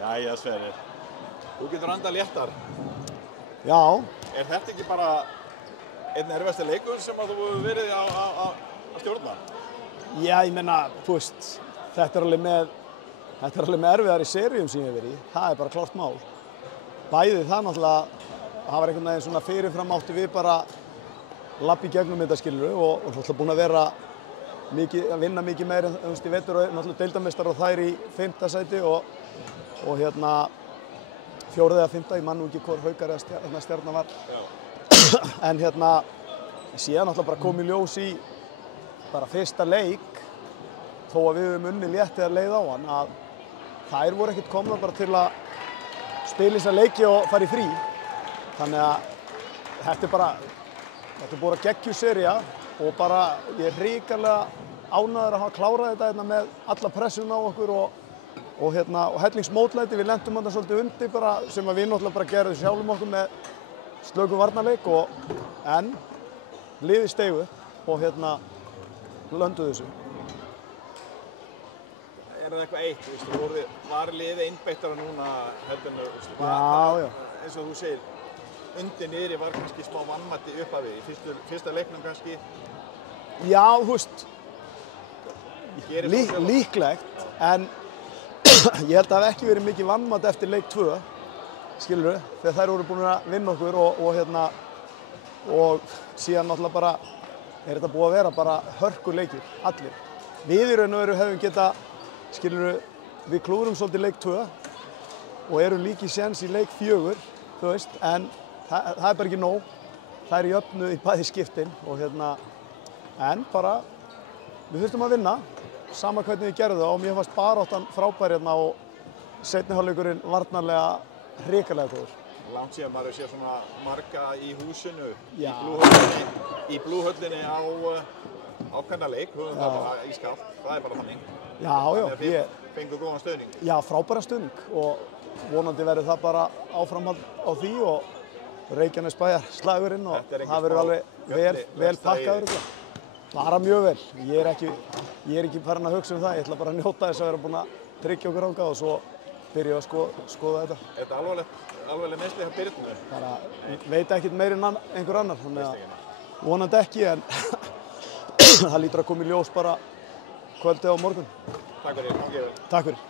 Jæja, Sverrir. Þú getur andað léttar. Já. Er þetta ekki bara einn erfiðasti leikur sem að þú hefur verið að stjórna? Já, ég meina, þú veist, þetta er alveg með erfiðari seríum sem ég hef verið í. Það er bara klárt mál. Bæði það náttúrulega, það var einhvern veginn svona fyrirfram áttu við bara labba í gegnum þetta skilur og náttúrulega búin að vera að vinna mikið meira í vetur og náttúrulega deildarmeistarar og þær í 5. sæti og hérna 4. eða 5. ég man nú ekki hvor Haukar eða Stjarnan var. En hérna síðan náttúrulega bara kom í ljós í bara fyrsta leik þó að við höfum unnið létt eða leið á hann að þær voru ekkert komnar bara til að spila þessa leiki og fara í frí. Þannig að þetta er bara geggjuð sería og bara ég er hrikalega ánægður að hafa klárað þetta hérna með alla pressuna á okkur og hellingsmótlæti. Við lentum þarna svolítið undir bara sem að við náttúrulega bara gerðum sjálfum okkur með slöku varnarleik en liðið steig upp og lönduðu þessu. Er það eitthvað eitt, þú var liðið einbeittara núna heldur en Já. Eins og þú segir, undir niðri var kannski smá vanmætti upp af því, fyrsta leiknum kannski? Já, þú veist, líklegt, en ég held að það hef ekki verið mikið vanmat eftir leik 2, skilurðu, þegar þær voru búin að vinna okkur og síðan náttúrulega bara er þetta búið að vera bara hörkuleikir, allir. Við í raun og veru hefum getað, skilurðu, við klúðrum svolítið leik 2 og erum líka í séns í leik 4, þú veist, en það er bara ekki nóg. Það er í jöfnu í bæði skiptin og en bara við þurftum að vinna, sama hvernig við gerðum það og mér fannst baráttan frábær og seinni hálfleikurinn varnarlega hrikalega góður. Langt síðan maður sé svona marga í húsinu, Já. í Blúhöllinni á kvennaleik, höfum það bara í skall, það er bara þannig. Já, Þið fengu góðan stuðning. Já, frábæran stuðning og vonandi verður það bara áframhald á því og Reykjanesbæjar slagurinn og það verður alveg vel pakkaður. Bara mjög vel. Ég er ekki farin að hugsa um það, ég ætla bara að njóta þess að vera búin að tryggja okkur þangað og svo byrja að skoða þetta. Er þetta alvarleg meiðsli hjá Birnu? Bara veit ekkert meira en einhver annar, þannig að vonandi ekki en það lítur að koma í ljós bara kvöldið á morgun. Takk fyrir, gangi vel. Takk fyrir.